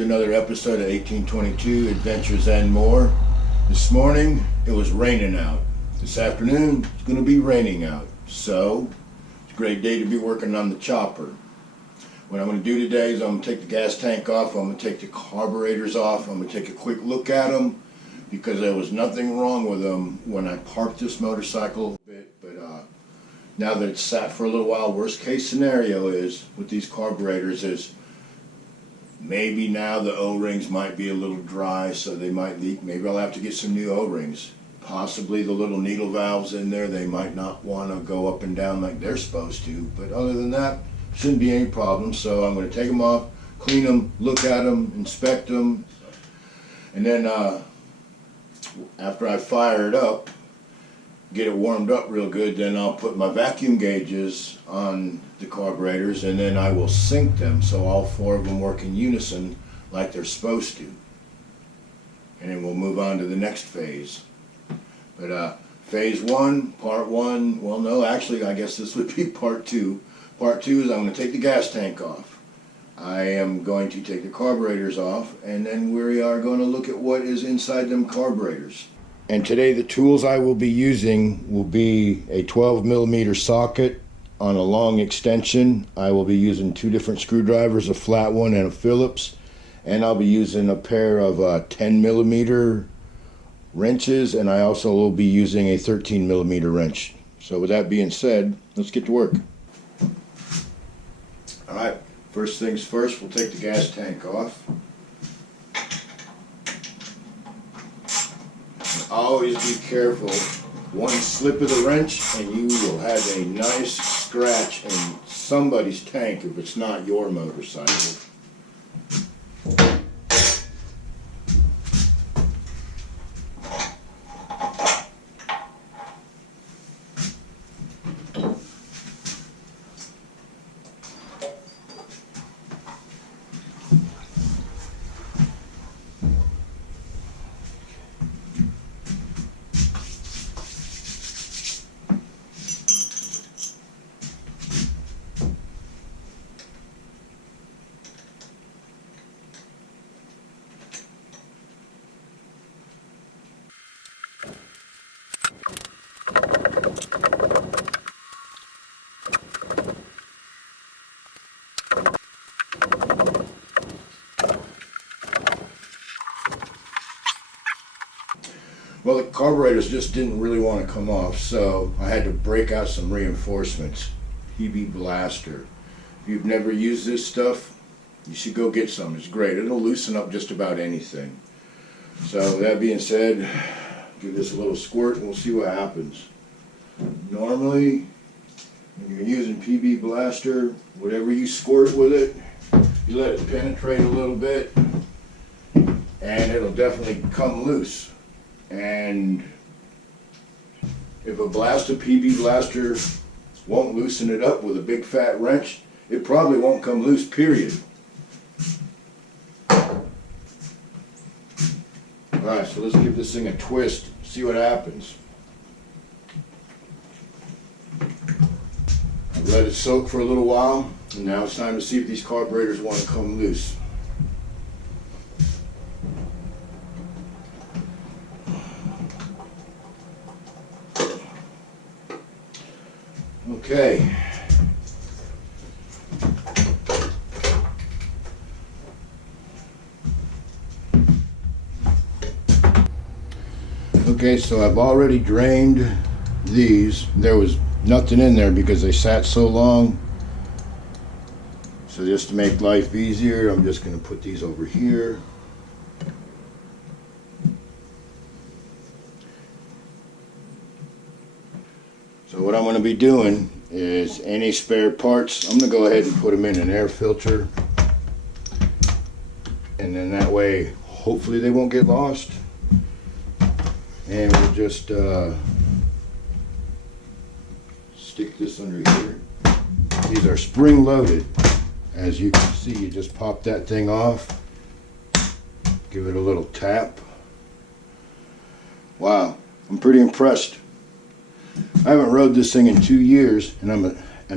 to another episode of 1822 Adventures and More. This morning it was raining out. This afternoon it's going to be raining out. So it's a great day to be working on the chopper. What I'm going to do today is I'm going to take the gas tank off, I'm going to take the carburetors off, I'm going to take a quick look at them because there was nothing wrong with them when I parked this motorcycle. But now that it's sat for a little while, worst case scenario is with these carburetors is maybe now the O-rings might be a little dry, so they might leak. Maybe I'll have to get some new O-rings. Possibly the little needle valves in there, they might not want to go up and down like they're supposed to. But other than that, shouldn't be any problem. So I'm going to take them off, clean them, look at them, inspect them. And then after I fire it up, get it warmed up real good, then I'll put my vacuum gauges on the carburetors and then I will sync them so all four of them work in unison like they're supposed to. And then we'll move on to the next phase. But phase one, part one, well no, actually I guess this would be part two. Part two is I'm going to take the gas tank off. I am going to take the carburetors off and then we are going to look at what is inside them carburetors. And today the tools I will be using will be a 12mm socket on a long extension. I will be using two different screwdrivers, a flat one and a Phillips. And I'll be using a pair of 10mm wrenches, and I also will be using a 13mm wrench. So with that being said, let's get to work. Alright, first things first, we'll take the gas tank off. Always be careful. One slip of the wrench and you will have a nice scratch in somebody's tank if it's not your motorcycle. Well, the carburetors just didn't really want to come off, so I had to break out some reinforcements. PB Blaster. If you've never used this stuff, you should go get some. It's great. It'll loosen up just about anything. So that being said, give this a little squirt and we'll see what happens. Normally, when you're using PB Blaster, whatever you squirt with it, you let it penetrate a little bit and it'll definitely come loose. And if a PB Blaster won't loosen it up with a big fat wrench, it probably won't come loose, period. Alright, so let's give this thing a twist, see what happens. I've let it soak for a little while, and now it's time to see if these carburetors want to come loose. Okay. Okay, so I've already drained these. There was nothing in there because they sat so long. So just to make life easier, I'm just going to put these over here. So what I'm going to be doing is any spare parts, I'm going to go ahead and put them in an air filter. And then that way, hopefully they won't get lost. And we'll just stick this under here. These are spring loaded. As you can see, you just pop that thing off. Give it a little tap. Wow, I'm pretty impressed. I haven't rode this thing in 2 years, and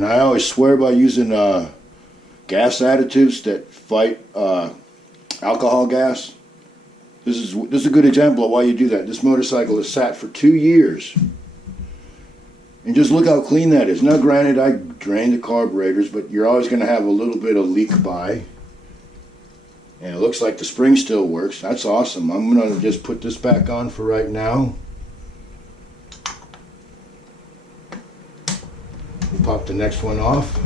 I always swear by using gas additives that fight alcohol gas. This is a good example of why you do that. This motorcycle is sat for 2 years. And just look how clean that is. Now granted, I drained the carburetors, but you're always going to have a little bit of leak by. And it looks like the spring still works. That's awesome. I'm going to just put this back on for right now. We'll pop the next one off.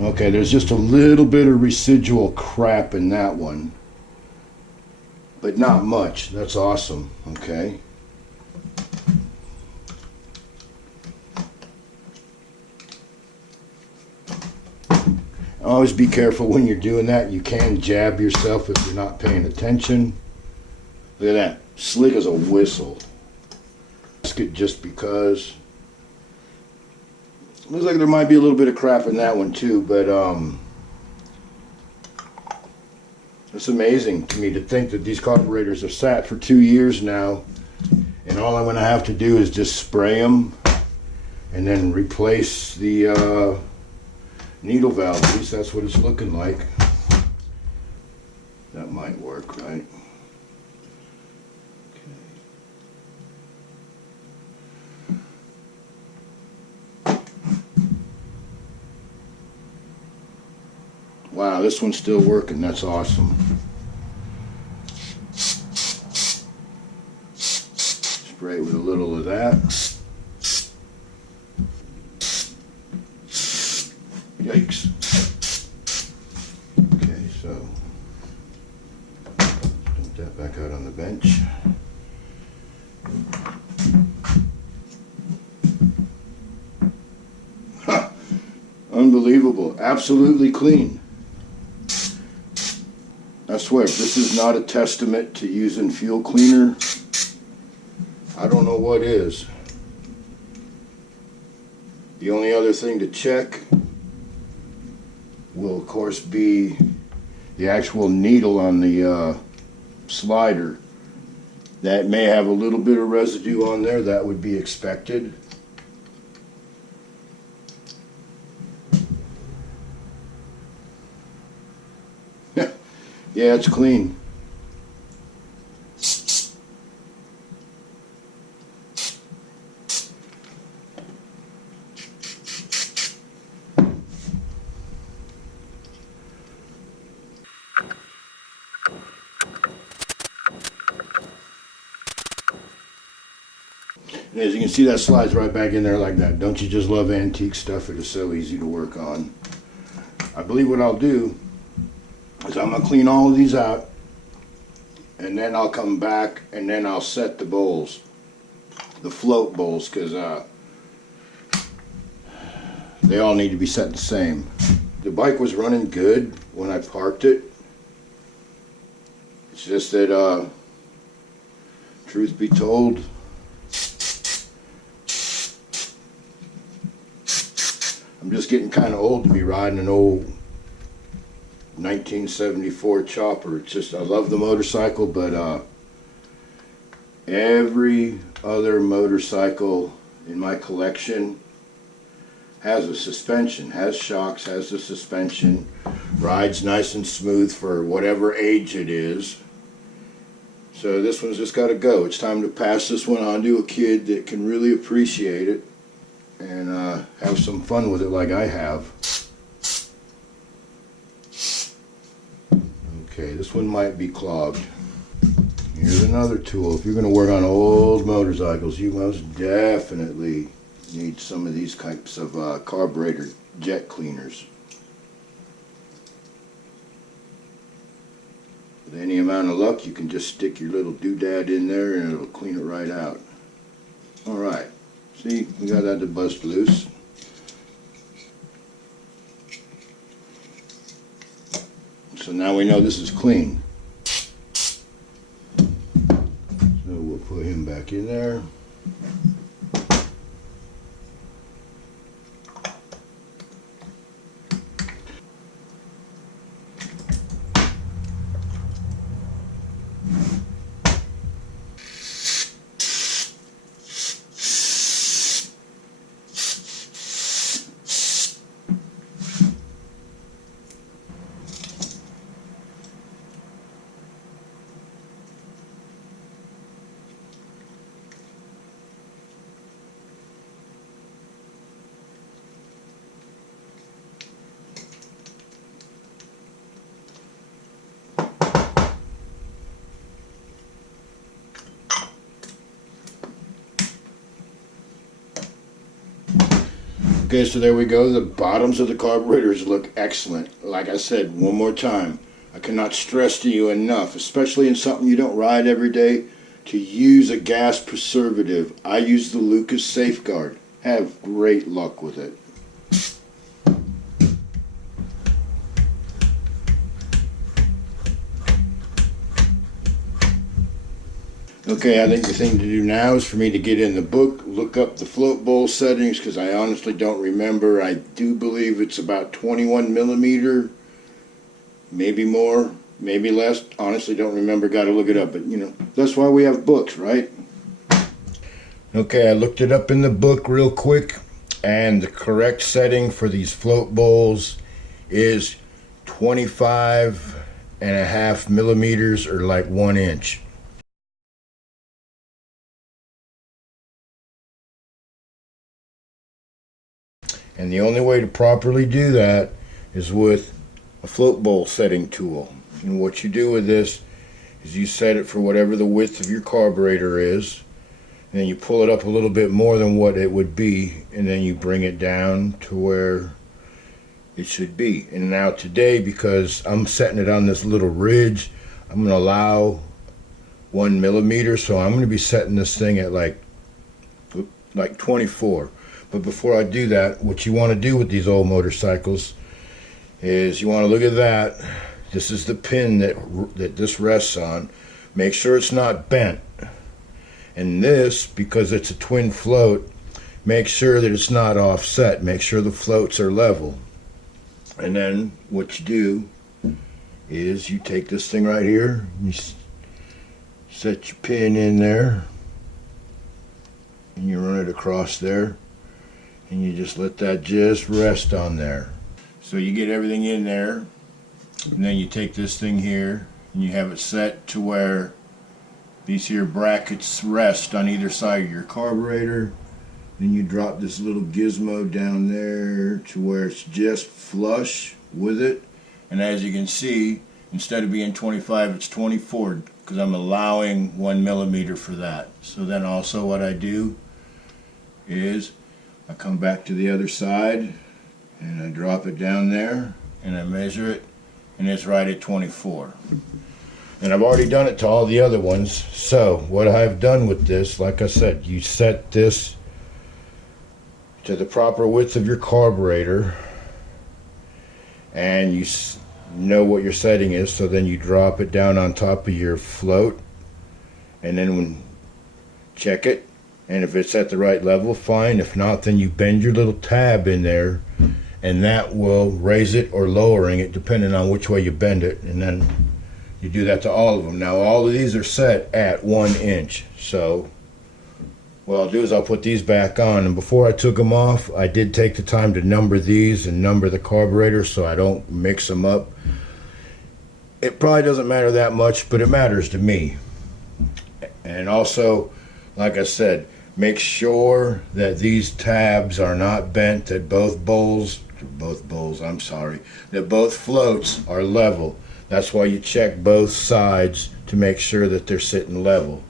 Okay, there's just a little bit of residual crap in that one, but not much. That's awesome. Okay. Always be careful when you're doing that. You can jab yourself if you're not paying attention. Look at that. Slick as a whistle. Just because. Looks like there might be a little bit of crap in that one too, but it's amazing to me to think that these carburetors are sat for 2 years now, and all I'm going to have to do is just spray them and then replace the needle valve. At least that's what it's looking like. That might work, right? Wow, this one's still working. That's awesome. Spray with a little of that. Yikes. Okay, so dump that back out on the bench. Huh. Unbelievable. Absolutely clean. I swear, if this is not a testament to using fuel cleaner, I don't know what is. The only other thing to check will, of course, be the actual needle on the slider. That may have a little bit of residue on there. That would be expected. Yeah, it's clean. And as you can see, that slides right back in there like that. Don't you just love antique stuff? It is so easy to work on. I believe what I'll do is I'm going to clean all of these out, and then I'll come back and then I'll set the bowls, the float bowls, because they all need to be set the same. The bike was running good when I parked it. It's just that, truth be told, I'm just getting kind of old to be riding an old 1974 chopper. It's just, I love the motorcycle, but every other motorcycle in my collection has a suspension, has shocks, has a suspension, rides nice and smooth for whatever age it is. So this one's just got to go. It's time to pass this one on to a kid that can really appreciate it and have some fun with it like I have. Okay, this one might be clogged. Here's another tool. If you're going to work on old motorcycles, you most definitely need some of these types of carburetor jet cleaners. With any amount of luck, you can just stick your little doodad in there and it'll clean it right out. Alright, see, we got that to bust loose. So now we know this is clean. So we'll put him back in there. Okay, so there we go. The bottoms of the carburetors look excellent. Like I said, one more time, I cannot stress to you enough, especially in something you don't ride every day, to use a gas preservative. I use the Lucas Safeguard. Have great luck with it. Okay, I think the thing to do now is for me to get in the book, look up the float bowl settings, because I honestly don't remember. I do believe it's about 21 millimeter, maybe more, maybe less. Honestly, don't remember. Got to look it up. But, you know, that's why we have books, right? Okay, I looked it up in the book real quick, and the correct setting for these float bowls is 25.5 millimeters, or like 1 inch. And the only way to properly do that is with a float bowl setting tool. And what you do with this is you set it for whatever the width of your carburetor is, and then you pull it up a little bit more than what it would be, and then you bring it down to where it should be. And now today, because I'm setting it on this little ridge, I'm going to allow 1 millimeter, so I'm going to be setting this thing at like 24. But before I do that, what you want to do with these old motorcycles is you want to look at that. This is the pin that this rests on. Make sure it's not bent. And this, because it's a twin float, make sure that it's not offset. Make sure the floats are level. And then what you do is you take this thing right here, you set your pin in there, and you run it across there. And you just let that just rest on there. So you get everything in there, and then you take this thing here and you have it set to where these here brackets rest on either side of your carburetor. Then you drop this little gizmo down there to where it's just flush with it. And as you can see, instead of being 25, it's 24, because I'm allowing 1 millimeter for that. So then also what I do is I come back to the other side and I drop it down there and I measure it, and it's right at 24. And I've already done it to all the other ones. So what I've done with this, like I said, you set this to the proper width of your carburetor, and you know what your setting is, so then you drop it down on top of your float, and then when check it. And if it's at the right level, fine. If not, then you bend your little tab in there, and that will raise it or lowering it depending on which way you bend it. And then you do that to all of them. Now all of these are set at 1 inch. So what I'll do is I'll put these back on. And before I took them off, I did take the time to number these and number the carburetor so I don't mix them up. It probably doesn't matter that much, but it matters to me. And also, like I said, make sure that these tabs are not bent, that both floats are level. That's why you check both sides to make sure that they're sitting level.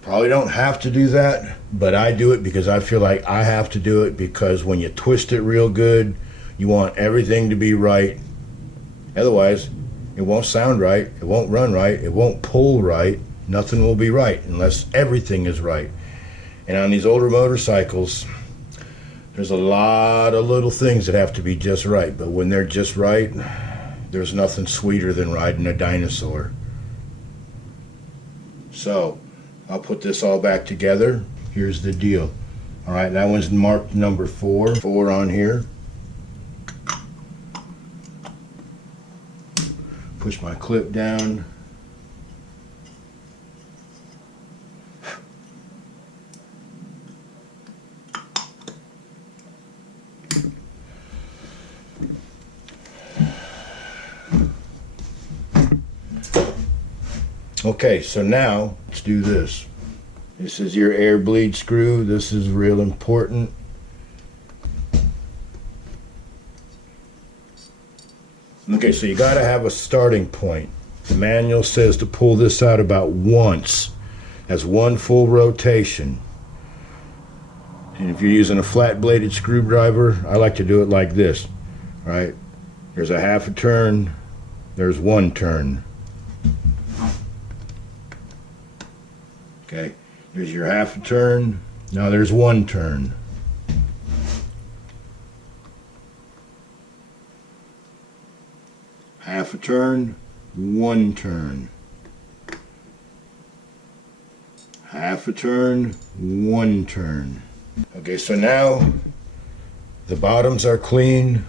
Probably don't have to do that, but I do it because I feel like I have to do it, because when you twist it real good, you want everything to be right. Otherwise, it won't sound right, it won't run right, it won't pull right. Nothing will be right unless everything is right. And on these older motorcycles, there's a lot of little things that have to be just right. But when they're just right, there's nothing sweeter than riding a dinosaur. So I'll put this all back together. Here's the deal. All right, that one's marked number 4. 4 on here. Push my clip down. Okay, so now let's do this. This is your air bleed screw. This is real important. Okay, so you got to have a starting point. The manual says to pull this out about once. That's one full rotation. And if you're using a flat bladed screwdriver, I like to do it like this. Right? There's a half a turn, there's one turn. Okay, there's your half a turn, now there's one turn. Half a turn, one turn. Half a turn, one turn. Okay, so now the bottoms are clean.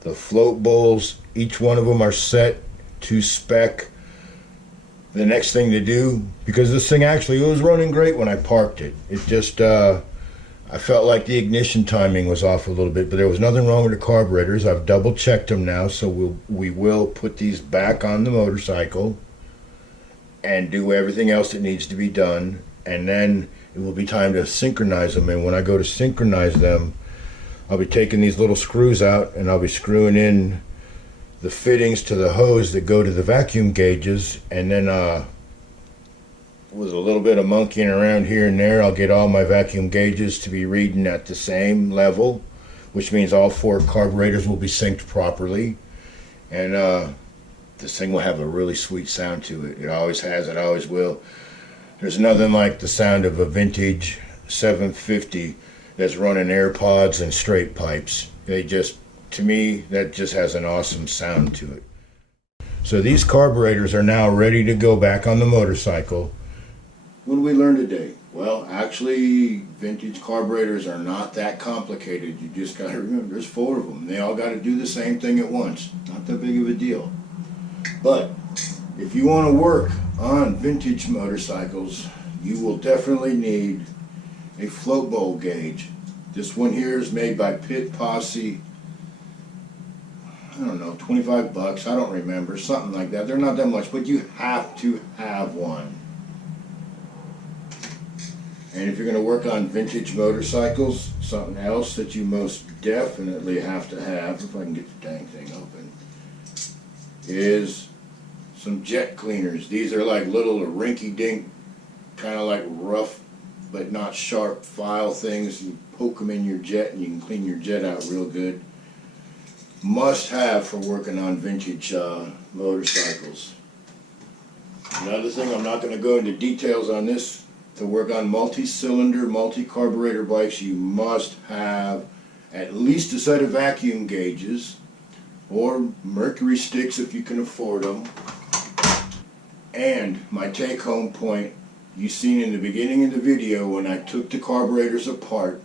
The float bowls, each one of them are set to spec. The next thing to do, because this thing actually, it was running great when I parked it. It just, I felt like the ignition timing was off a little bit, but there was nothing wrong with the carburetors. I've double checked them now, so we will put these back on the motorcycle and do everything else that needs to be done. And then it will be time to synchronize them. And when I go to synchronize them, I'll be taking these little screws out and I'll be screwing in the fittings to the hose that go to the vacuum gauges, and then with a little bit of monkeying around here and there, I'll get all my vacuum gauges to be reading at the same level, which means all 4 carburetors will be synced properly, and this thing will have a really sweet sound to it. It always has, it always will. There's nothing like the sound of a vintage 750 that's running AirPods and straight pipes. They just, to me, that just has an awesome sound to it. So these carburetors are now ready to go back on the motorcycle. What did we learn today? Well, actually, vintage carburetors are not that complicated. You just got to remember, there's 4 of them. They all got to do the same thing at once. Not that big of a deal. But if you want to work on vintage motorcycles, you will definitely need a float bowl gauge. This one here is made by Pit Posse. I don't know, 25 bucks, I don't remember, something like that. They're not that much, but you have to have one. And if you're going to work on vintage motorcycles, something else that you most definitely have to have, if I can get the dang thing open, is some jet cleaners. These are like little rinky-dink, kind of like rough but not sharp file things. You poke them in your jet and you can clean your jet out real good. Must have for working on vintage motorcycles. Another thing, I'm not going to go into details on this. To work on multi-cylinder, multi-carburetor bikes, you must have at least a set of vacuum gauges or mercury sticks if you can afford them. And my take-home point, you seen in the beginning of the video when I took the carburetors apart,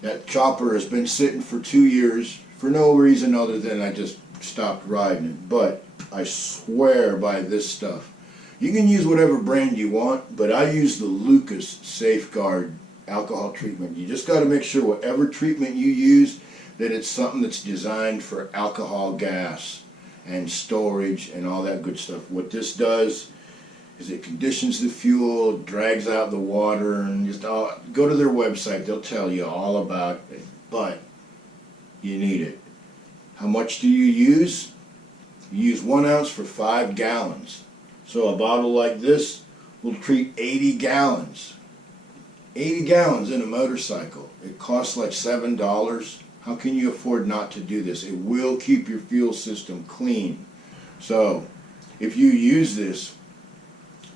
that chopper has been sitting for 2 years for no reason other than I just stopped riding it. But I swear by this stuff. You can use whatever brand you want, but I use the Lucas Safeguard alcohol treatment. You just got to make sure whatever treatment you use, that it's something that's designed for alcohol gas and storage and all that good stuff. What this does is it conditions the fuel, drags out the water, and just go to their website. They'll tell you all about it, but you need it. How much do you use? You use 1 ounce for 5 gallons. So a bottle like this will treat 80 gallons. 80 gallons in a motorcycle. It costs like $7. How can you afford not to do this? It will keep your fuel system clean. So if you use this,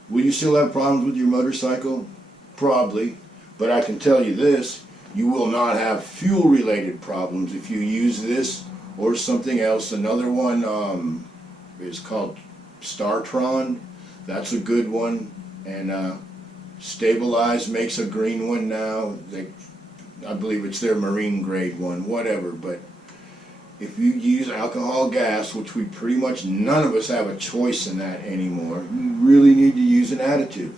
will you still have problems with your motorcycle? Probably. But I can tell you this, you will not have fuel related problems if you use this or something else. Another one is called Startron. That's a good one. And Stabilize makes a green one now. I believe it's their marine grade one, whatever. But if you use alcohol gas, which we pretty much none of us have a choice in that anymore, you really need to use an additive.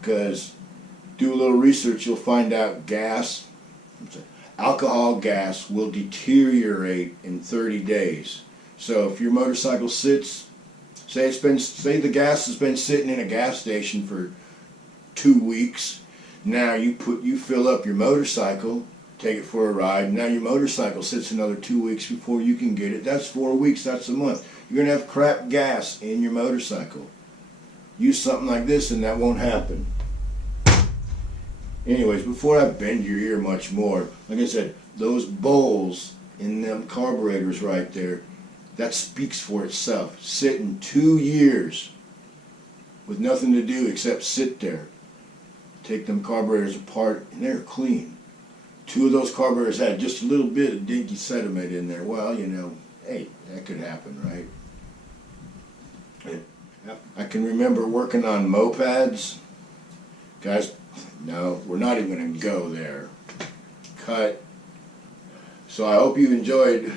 Because do a little research, you'll find out alcohol gas will deteriorate in 30 days. So if your motorcycle sits, say the gas has been sitting in a gas station for 2 weeks. Now you fill up your motorcycle, take it for a ride. Now your motorcycle sits another 2 weeks before you can get it. That's 4 weeks, that's a month. You're going to have crap gas in your motorcycle. Use something like this and that won't happen. Anyways, before I bend your ear much more, like I said, those bowls in them carburetors right there, that speaks for itself. Sitting 2 years with nothing to do except sit there. Take them carburetors apart and they're clean. 2 of those carburetors had just a little bit of dinky sediment in there. Well, you know, hey, that could happen, right? I can remember working on mopeds. Guys, no, we're not even going to go there. Cut. So I hope you enjoyed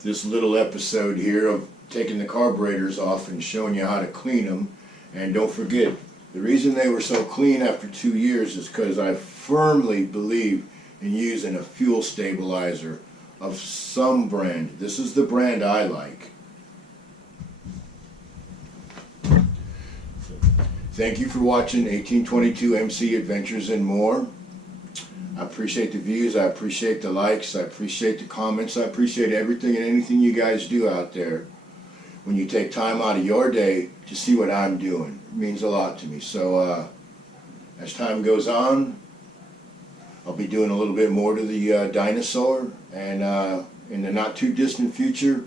this little episode here of taking the carburetors off and showing you how to clean them. And don't forget, the reason they were so clean after 2 years is because I firmly believe in using a fuel stabilizer of some brand. This is the brand I like. Thank you for watching 1822 MC Adventures and More. I appreciate the views, I appreciate the likes, I appreciate the comments, I appreciate everything and anything you guys do out there. When you take time out of your day to see what I'm doing, it means a lot to me. So as time goes on, I'll be doing a little bit more to the dinosaur, and in the not too distant future,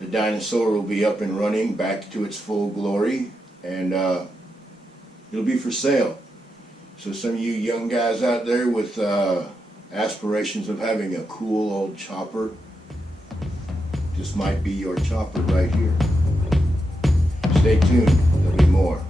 the dinosaur will be up and running back to its full glory, and it'll be for sale. So some of you young guys out there with aspirations of having a cool old chopper, this might be your chopper right here. Stay tuned, there'll be more.